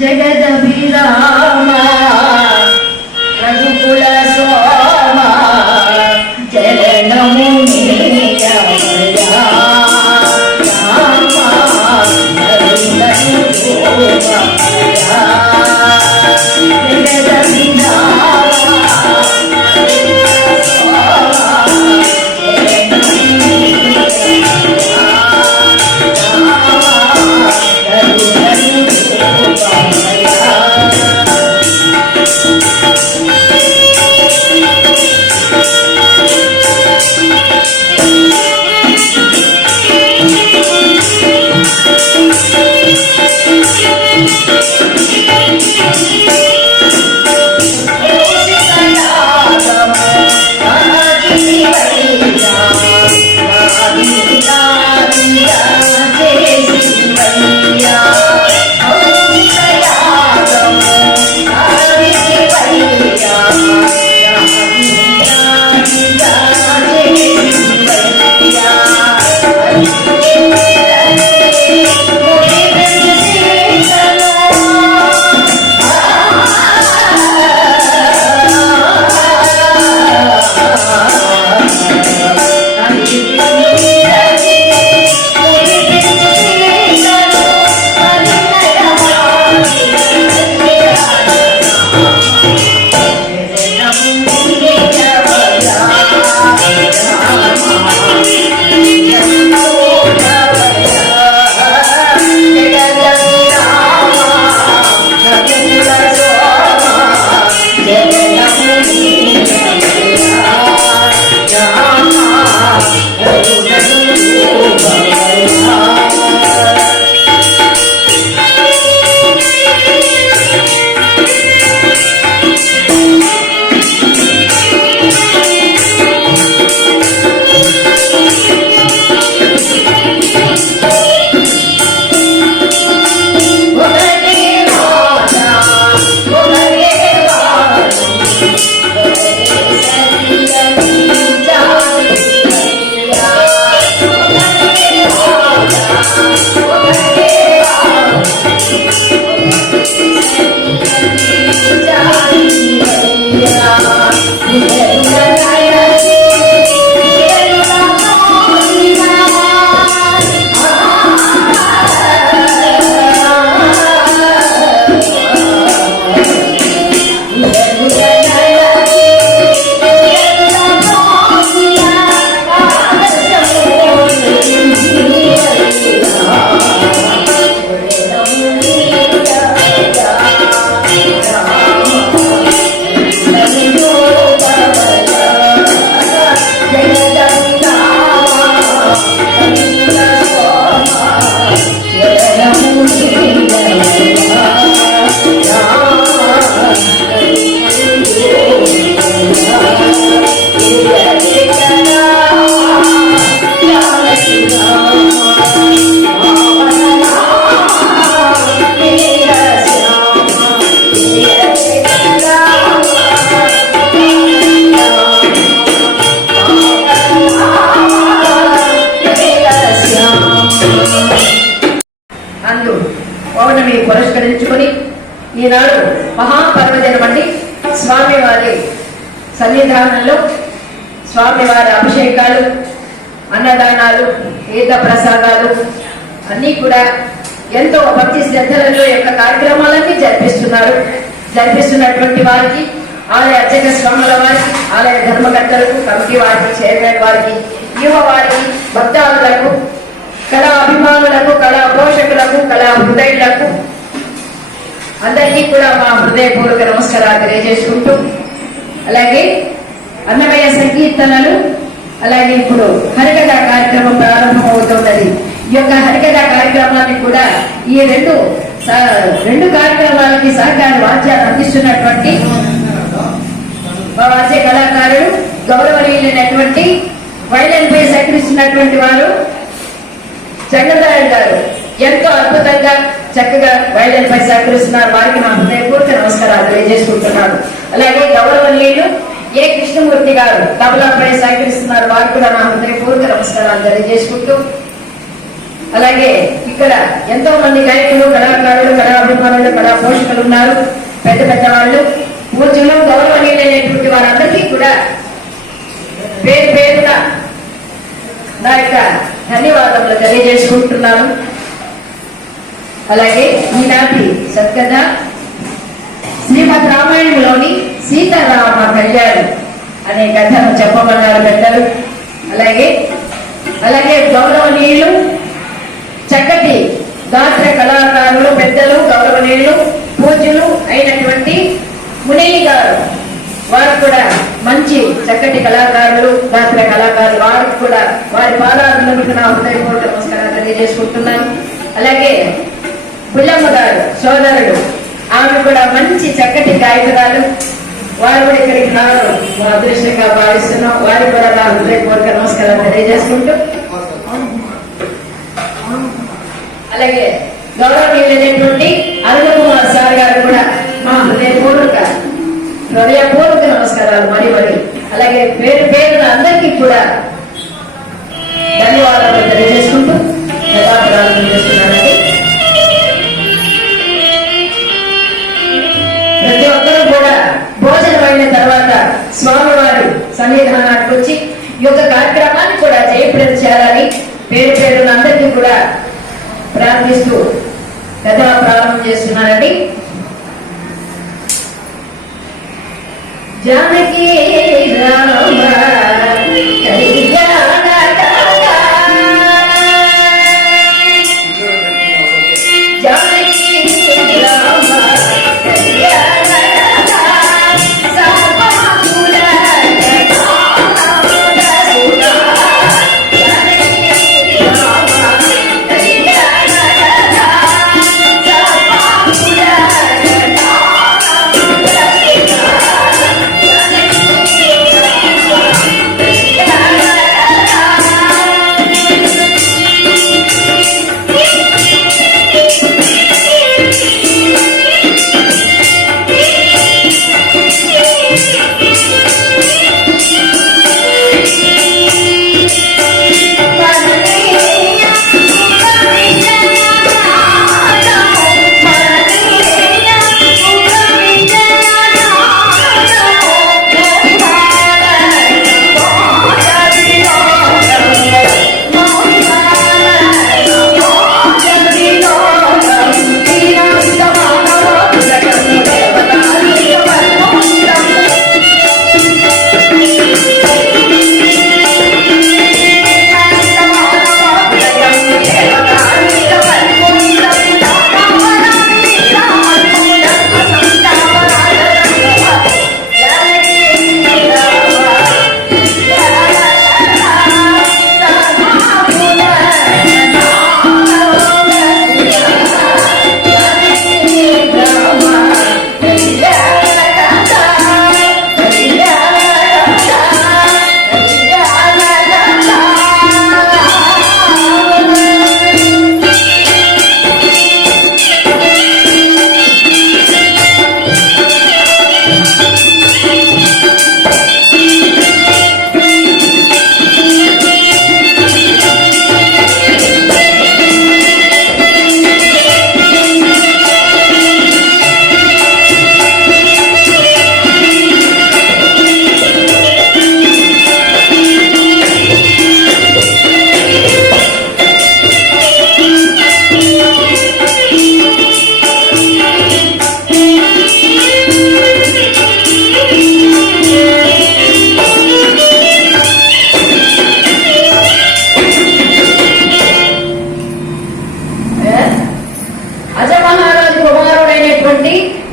జగదభిరామ రఘుకుల సోమ చరణము పౌర్ణమి పురస్కరించుకుని ఈనాడు మహాపర్వదినమండి. స్వామివారి సన్నిధానంలో స్వామివారి అభిషేకాలు, అన్నదానాలు, తీర్థ ప్రసాదాలు అన్నీ కూడా ఎంతో భక్తి శ్రద్ధలలో యొక్క కార్యక్రమాలన్నీ జరిపిస్తున్నటువంటి వారికి, ఆలయ అర్చక స్వాముల వారికి, ఆలయ ధర్మకర్తలకు, కమిటీ వారికి, చైర్మన్ వారికి, యువ వారికి, భక్తాదులకు, కళా అభిమానులకు, కళా పోషకులకు, కళా హృదయులకు అందరికీ కూడా మా హృదయపూర్వక నమస్కారాలు తెలియజేసుకుంటూ, అలాగే అన్నమయ్య సంకీర్తనలు, అలాగే ఇప్పుడు హరికథ కార్యక్రమం ప్రారంభమవుతున్నది. ఈ యొక్క హరికథ కార్యక్రమాన్ని కూడా ఈ రెండు కార్యక్రమాలకి సహకార వాద్యాలు అందిస్తున్నటువంటి మా వాద్య కళాకారులు, గౌరవనీయులైనటువంటి వైలెన్ పై సహకరిస్తున్నటువంటి వారు జగన్నారాయణ గారు ఎంతో అద్భుతంగా చక్కగా వైలెన్ పై సహకరిస్తున్నారు. వారికి నా హృదయపూర్వక నమస్కారాలు తెలియజేసుకుంటున్నాను. అలాగే గౌరవనీయులు ఏ కృష్ణమూర్తి గారు తబలాపై సహకరిస్తున్నారు. వారికి కూడా నా హృదయపూర్వక నమస్కారాలు తెలియజేసుకుంటూ అలాగే ఇక్కడ ఎంతో మంది గాయకులు, కళాకారులు, కళా అభిమానులు, కళా పోషకులు ఉన్నారు. పెద్ద పెద్ద వాళ్ళు, పూజలు, గౌరవనీయులైనటువంటి వారందరికీ కూడా పేరు పేరుగా నా యొక్క ధన్యవాదములు తెలియజేసుకుంటున్నాను. అలాగే ఈనాటి సత్కథ శ్రీమద్ రామాయణంలోని సీతారామ కళ్యాణం అనే కథను చెప్పమన్నారు పెద్దలు. అలాగే గౌరవనీయులు, చక్కటి గాత్ర కళాకారులు, పెద్దలు, గౌరవనీయులు, పూజ్యులు అయినటువంటి మునయ్య గారు, వారు కూడా మంచి చక్కటి కళాకారులు, గాత్ర కళాకారులు. వారికి కూడా వారి పాదాలకు నా హృదయపూర్వక నమస్కారాలు తెలియజేసుకుంటున్నాను. అలాగే పుల్లమ్మ గారు సోదరుడు, ఆమె కూడా మంచి చక్కటి గాయకురాలు. వారు కూడా ఇక్కడికి రావడం మా అదృష్టంగా భావిస్తున్నాం. వారికి కూడా నా హృదయపూర్వక నమస్కారాలు తెలియజేసుకుంటూ, అలాగే గౌరవనీయులైనటువంటి అరుణ కుమార్ సార్ గారు కూడా మా హృదయపూర్వక నమస్కారాలు మరి. అలాగే పేరు పేరున అందరికీ కూడా ధన్యవాదాలు తెలియజేసుకుంటూ ప్రారంభం చేస్తున్నానండి. ప్రతి ఒక్కరూ కూడా భోజనం అయిన తర్వాత స్వామివారి సన్నిధానానికి వచ్చి ఈ యొక్క కార్యక్రమాన్ని కూడా జయప్రదం చేయాలని పేరు పేరున అందరికీ కూడా ప్రార్థిస్తూ కథ ప్రారంభం చేస్తున్నానండి. జానకి రామ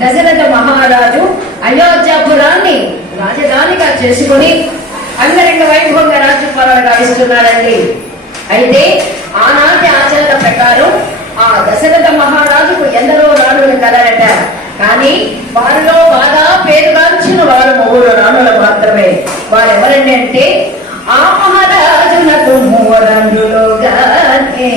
దశరథ మహారాజు అయోధ్యాపురాన్ని రాజధానిగా చేసుకుని అంగరంగ వైభవంగా రాజ్యపాలన గావిస్తున్నాడండి. అయితే ఆనాటి ఆచరణ ప్రకారం ఆ దశరథ మహారాజుకు ఎందరో రాణులు కలరట. కానీ వారిలో బాగా పేరుగాంచిన వారు 3 రాణులు మాత్రమే. వారెవరండి అంటే ఆ మహారాజునకు 3 రాణులుగానే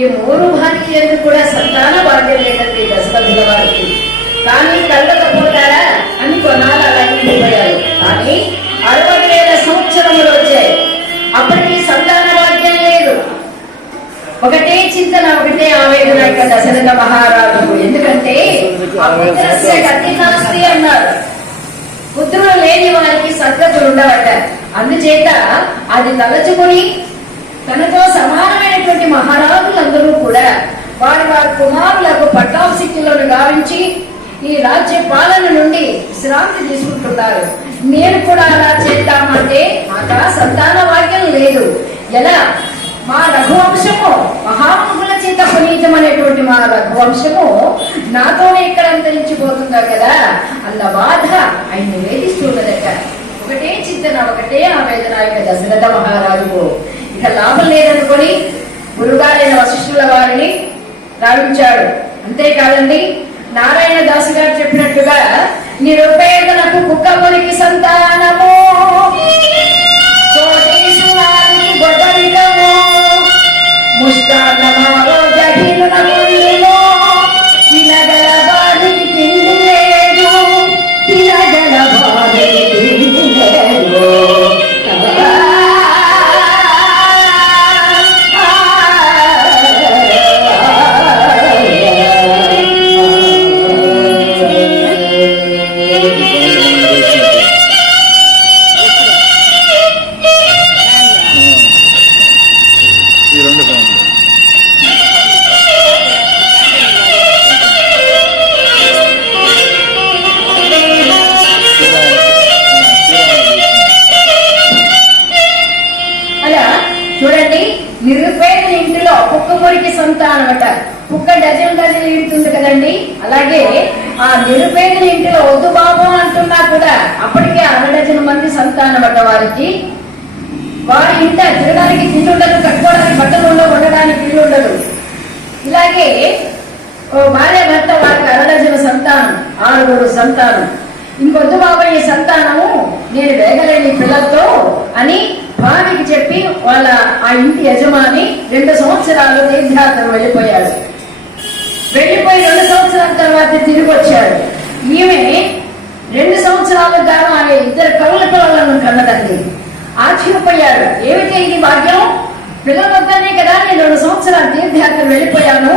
ఈ మూడు భార్యలు కూడా సంతాన భాగ్యం లేదండి దశరథుల వారికి. కానీ కళ్ళకపోతారా అని కొనాలి అలాగే పోయారు. కానీ 60,000 సంవత్సరములు వచ్చాయి, అప్పటికి సంతాన భాగ్యం లేదు. ఒకటే చింతన, ఒకటే ఆవేదన యొక్క దశరథ మహారాజు. ఎందుకంటే గతినాస్తి అన్నారు, పుత్రులు లేని వారికి సద్గతులు ఉండవట. అందుచేత అది తలచుకుని తనతో సమానమైనటువంటి మహారాజులందరూ కూడా వారి వారి కుమారులకు పట్టాభిషిక్తులను గావించి ఈ రాజ్య పాలన నుండి విశ్రాంతి తీసుకుంటున్నారు. నేను కూడా అలా చేద్దామంటే మాకు సంతాన భాగ్యం లేదు. ఎలా? మా రఘువంశము మహాముఖుల చేత పునీతం అనేటువంటి మా రఘువంశము నాతోనే ఇక్కడ అంతరించిపోతుందా కదా అన్న బాధ ఆయన వేధిస్తున్నదట. ఒకటే చింతన, ఒకటే ఆవేదన దశరథ మహారాజుకు. ఇక లాభం లేదనుకొని గురుగారైన వశిష్ఠుల వారిని రావించాడు. అంతేకాదండి, నారాయణ దాసు గారు చెప్పినట్టుగా నిరుపేదలకు కుక్కమునికి సంతానము, కోటీశ్వరానికి గొడవిడము, ముష్టాన్నమాలో జహీలునకు తినగల వారికి తిండి లేదు, తినగల వారికి తిండి లేదు. చూడండి, నిరుపేదల ఇంటిలో కుక్క మురికి సంతానమట. కుక్క డజన్ ఈడుతుంది కదండి, అలాగే ఆ నిరుపేదల ఇంటిలో వద్దు బాబు అంటున్నా కూడా అప్పటికే 6 మంది సంతానమట వారికి. వారి ఇంట తినడానికి తిండి ఉండదు, కట్టుకోవడానికి బట్టలు ఉండవు, ఉండడానికి ఇల్లు ఉండదు. ఇలాగే భార్య భర్త వారికి 6 సంతానం, 6 సంతానం. ఇంకొద్దు బాబు ఈ సంతానము నేను వేగలేని పిల్లలతో అని భార్యకి చెప్పి వాళ్ళ ఆ ఇంటి యజమాని 2 సంవత్సరాలు తీర్థయాత్రకు వెళ్ళిపోయాడు. వెళ్ళిపోయి 2 సంవత్సరాల తర్వాత తిరిగి వచ్చాడు. ఈమె 2 సంవత్సరాలు గాను ఆమె 2 కవుల పిల్లలను కన్నదండి. ఆశ్చర్యపోయాడు, ఏమిటి ఇది భాగ్యం, పిల్లలు వద్దనే కదా నేను 2 సంవత్సరాలు తీర్థయాత్ర వెళ్ళిపోయాను,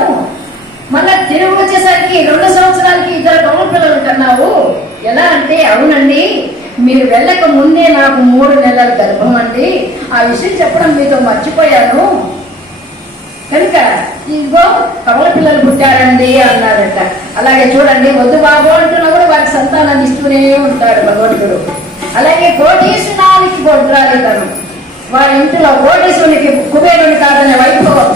మళ్ళా తిరిగి వచ్చేసరికి 2 సంవత్సరాలకి 2 కవుల పిల్లలు కన్నావు ఎలా అంటే, అవునండి మీరు వెళ్ళక ముందే నాకు 3 నెలల గర్భం అండి, ఆ విషయం చెప్పడం మీతో మర్చిపోయాను, కనుక ఇదిగో కవల పిల్లలు పుట్టారండి అన్నాడట. అలాగే చూడండి, వద్దు బాబు అంటున్నా కూడా వారికి సంతానాన్ని ఇస్తూనే ఉంటాడు భగవంతుడు. అలాగే కోటీశ్వరానికి గొడ్రాలితను, వారి ఇంటిలో కోటీశ్వరునికి కుబేరుని కాదనే వైభవం,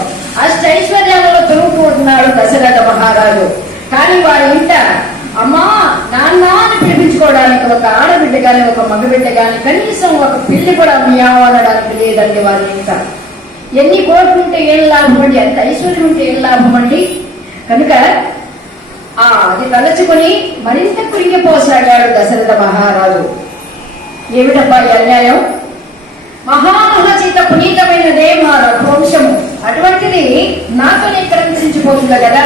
అష్టైశ్వర్యాలలో పెరుగుతున్నాడు దశరథ మహారాజు. కానీ వారి ఇంట అమ్మా నాన్న అని పిలిపించుకోవడానికి ఒక ఆడబిడ్డ గాని ఒక మగబిడ్డ గాని కనీసం ఒక పిల్లి కూడా మియావనడానికి లేదండి వారి ఇంట. ఎన్ని కోట్లు ఉంటే ఏం లాభం అండి, ఎంత ఐశ్వర్యం ఉంటే ఏం లాభం అండి. కనుక అది తలచుకొని మరింత కృంగిపోసాగాడు దశరథ మహారాజు. ఏమిటబ్బా ఈ అన్యాయం, మహామహుల చేత పునీతమైనదే మా రఘువంశము, అటువంటిది నాతో ఇక్కడ అంతరించిపోతుంది కదా,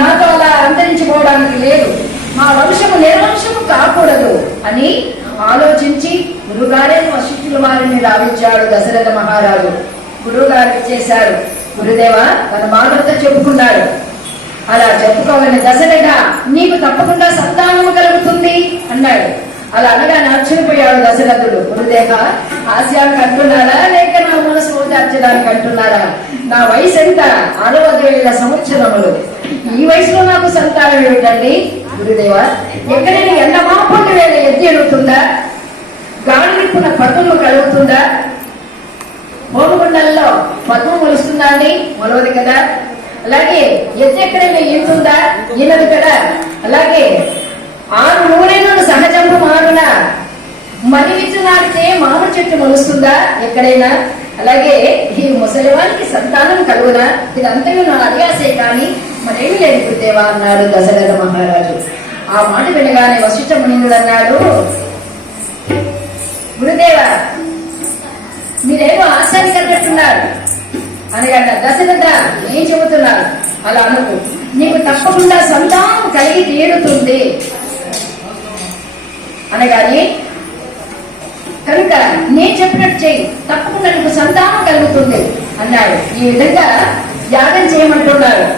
నాతో అలా అంతరించిపోవడానికి లేదు, మా వంశము నిర్వంశము కాకూడదు అని ఆలోచించి గురుగారే వశిష్ఠుల వారిని రావించాడు దశరథ మహారాజు. గురువు గారు ఇచ్చేశారు. గురుదేవ తన బాధతో చెప్పుకున్నాడు. అలా చెప్పుకోవాలని దశరథ నీకు తప్పకుండా సంతానము కలుగుతుంది అన్నాడు. అలా అనగానే ఆశ్చర్యపోయాడు దశరథుడు. గురుదేవ హాస్యానికి అంటున్నారా లేక నా మనసు ఓదార్చడానికి అంటున్నారా? నా వయసు ఎంత? 60,000 సంవత్సరములు. ఈ వయసులో నాకు సంతానం ఏమిటండి గురుదేవ? ఎక్కడైనా ఎండమాపండి వేళ ఎత్తి ఎడుగుతుందా? గాలి విప్పున పద్మము కలుగుతుందా? హోమగుండంలో పద్మం మొలుస్తుందా అండి? మొలవదు కదా. అలాగే ఎత్తి ఎక్కడైనా ఈనుతుందా? ఈనదు కదా. అలాగే 6 నూనెలను సహజంపు మారున మరి విత్తనాడితే మామిడి చెట్టు మొలుస్తుందా ఎక్కడైనా? అలాగే ఈ ముసలివానికి సంతానం కలుగునా? ఇదంతా నా అధ్యాసే కానీ మరేమి లేదు గురుదేవా అన్నాడు దశరథ మహారాజు. ఆ మాట వినగానే వశిష్ఠ మునిందుడు అన్నాడు, గురుదేవ మీరేమో ఆశ్చర్య కలిగిస్తున్నారు, అనగా దశరథ ఏం చెబుతున్నారు అలా అనుకు, నీకు తప్పకుండా సంతానం కలిగి తీరుతుంది అనగాని కనుక నేను చెప్పినట్టు చెయ్యి, తప్పకుండా నీకు సంతానం కలుగుతుంది అన్నాడు. ఈ విధంగా యాగం చేయమంటున్నారు.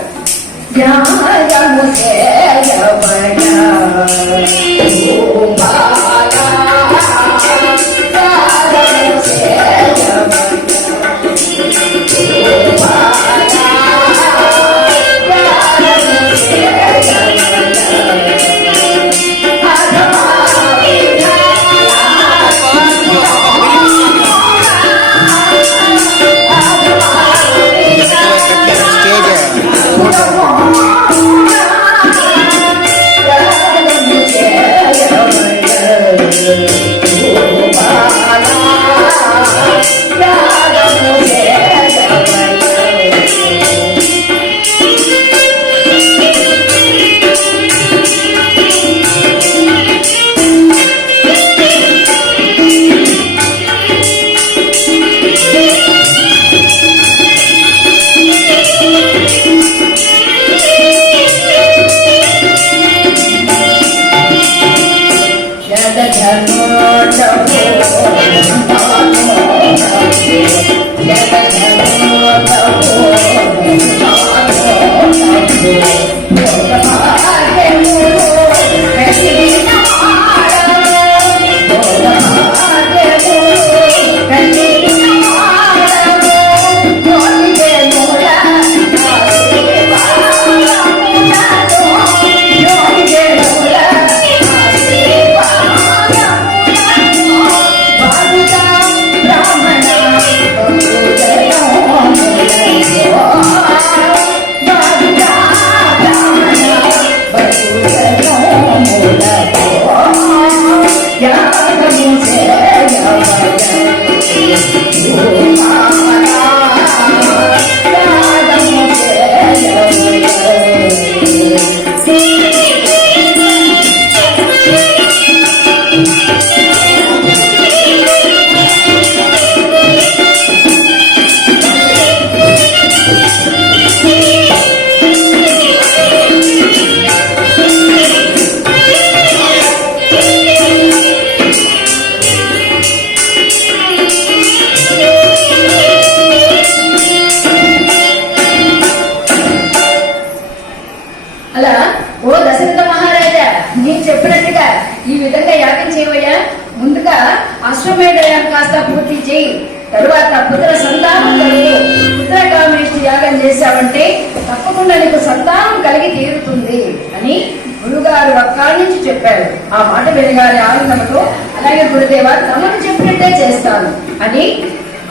అశ్వమేధయాగం కాస్త పూర్తి చేయి, తరువాత పుత్ర సంతానం కలుగు. పుత్రకామేష్టి యాగం చేశావంటే తప్పకుండా నీకు సంతానం కలిగి తీరుతుంది అని గురుగారు అక్కడి నుంచి చెప్పారు. ఆ మాట వినగానే ఆనందంతో అలాగే గురుదేవా తమను చెప్పినట్టే చేస్తాను అని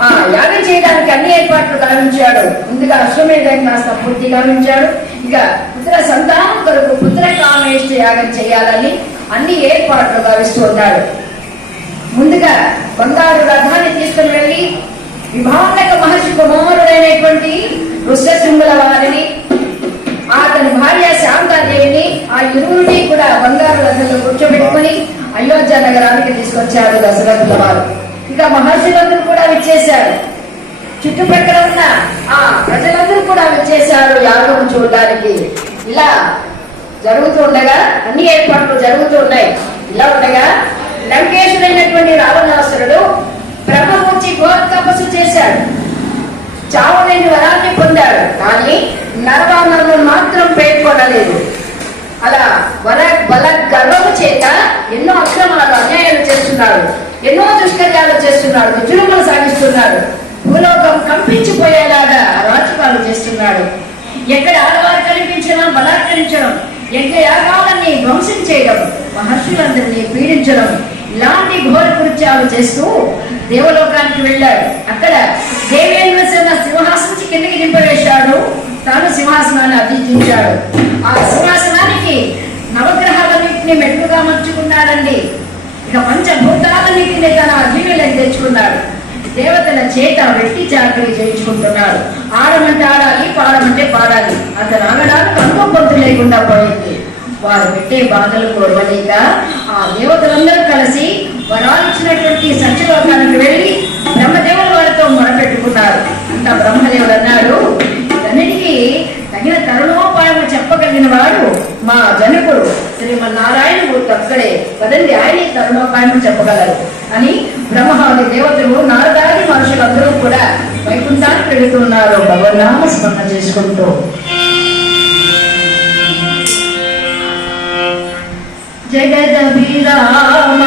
ఆ యాగం చేయడానికి అన్ని ఏర్పాట్లు గావించాడు. ముందుగా అశ్వమేధం కాస్త పూర్తి గావించాడు. ఇక పుత్ర సంతానం కొరకు పుత్రకామేష్టి యాగం చేయాలని అన్ని ఏర్పాట్లు గావిస్తూ ఉన్నాడు. ముందుగా బంగారు రథాన్ని తీసుకుని వెళ్లి విభానక మహర్షి కుమారుడైనటువంటి ఋష్యశృంగుల వారిని, అతని భార్య శాంతాదేవిని, ఆ ఇరువురిని కూడా బంగారు రథంలో కూర్చోబెట్టుకుని అయోధ్య నగరానికి తీసుకొచ్చారు దశరథుల వారు. ఇక మహర్షులందరూ కూడా విచ్చేశారు. చుట్టుపక్కల ఉన్న ఆ ప్రజలందరూ కూడా విచ్చేశారు యాగం చూడడానికి. ఇలా జరుగుతూ ఉండగా అన్ని ఏర్పాట్లు జరుగుతూ ఉన్నాయి. ఇలా ఉండగా లంకేశుడైనటువంటి రావణాసురుడు బ్రహ్మమూర్తి ఘోర తపస్సు చేశాడు. చావులేని వరాన్ని పొందాడు. కానీ నరవానరులు మాత్రం పేర్కొనలేదు. అలా బల గర్వము చేత ఎన్నో అక్రమాలు అన్యాయాలు చేస్తున్నాడు, ఎన్నో దుష్కర్యాలు చేస్తున్నాడు, విజృంభణ సాగిస్తున్నాడు. భూలోకం కంపించిపోయేలాగా రాజకాలు చేస్తున్నాడు. ఎక్కడ ఆడవారు కనిపించడం, బలాత్కరించడం, యజ్ఞయాగాలన్నీ ధ్వంసం చేయడం, మహర్షులందరినీ పీడించడం, ఇలాంటి ఘోర కృత్యాలు చేస్తూ దేవలోకానికి వెళ్ళాడు. అక్కడ దేవేంద్రసేన సింహాసనం కిందకి దింపవేశాడు. తాను సింహాసనాన్ని అధిష్ఠించాడు. ఆ సింహాసనానికి నవగ్రహాలన్నింటినీ మెట్టుగా మర్చుకున్నాడండి. ఇక పంచభూతాలన్నింటినీ తన అధీనంలోకి తెచ్చుకున్నాడు. దేవతల చేత వెట్టి చాకరీ చేయించుకుంటున్నాడు. ఆడమంటే ఆడాలి, పాడమంటే పాడాలి. అతను ఆడడానికి అంతం పొందు లేకుండా పోయింది. వారు పెట్టే బాధలు కోరవలేక ఆ దేవతలందరూ కలిసి వరాలు ఇచ్చినటువంటి సత్యలోకానికి వెళ్లి బ్రహ్మదేవుల వారితో మొరపెట్టుకున్నారు. అంత బ్రహ్మదేవుడు అన్నాడు, జనకుడు శ్రీమన్నారాయణమూర్తి అక్కడే కదండి, ఆయన తరుణోపాయం చెప్పగలరు అని బ్రహ్మాది దేవతలు, నారదాది మనుషులందరూ కూడా వైకుంఠానికి వెళుతున్నారు భగవన్నామ స్మరణ చేసుకుంటూ. జగదభిరామ